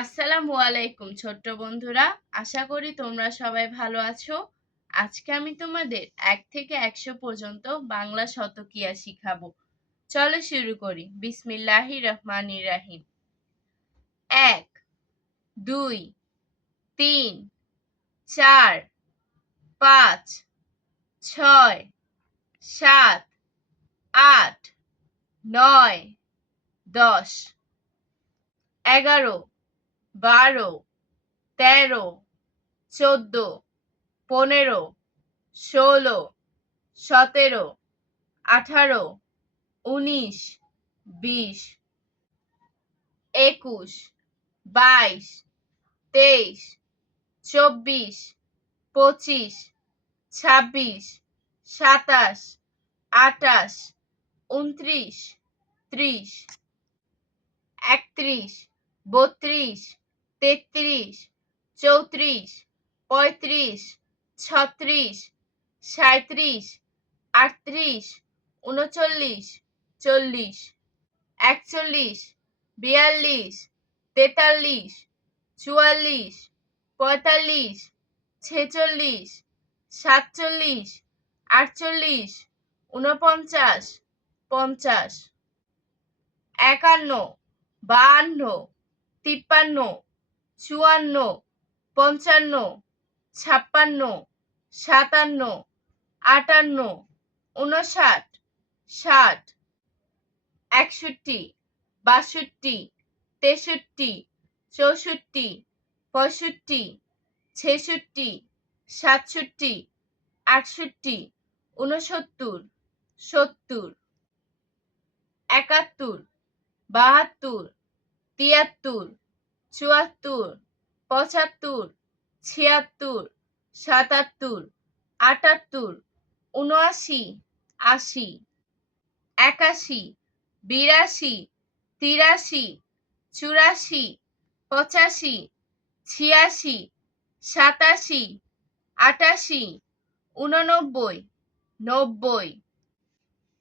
আসসালামু আলাইকুম ছোট্ট বন্ধুরা, আশা করি তোমরা সবাই ভালো আছো। আজকে আমি তোমাদের 1 থেকে 100 পর্যন্ত বাংলা শতকিয়া শিখাবো। চলো শুরু করি। বিসমিল্লাহির রহমানির রাহিম। 1, 2, 3, 4, 5, 6, 7, 8, 9, 10, 11, 12, 13, 14, 15, 16, 17, 18, 19, 20, 21, 22, 23, 24, 25, 26, 27, 28, 29, 30, 31, 32, 33, 34, 35, 36, 37, 38, 39, 40, 41, 42, 43, 44, 45, 46, 47, 48, 49, 50, 51, 52, 53, 54, 55, 56, 57, 58, 59, 60, 61, 62, 63, 64, 65, 66, 67, 68, 69, 70, 71, 72, 73, 74, 75, 76, 77, 78, 79, 80, 81, 82, 83, 84, 85, 86, 87, 88, 89, 90,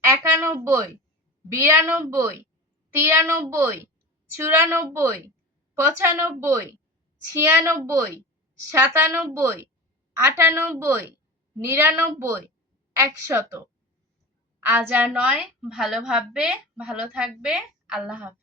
91, 92, 93, 94, 95, 96, 97, 98, 99, 100। আজ আর নয়, ভালো ভাববে, ভালো থাকবে। আল্লাহ হাফেজ।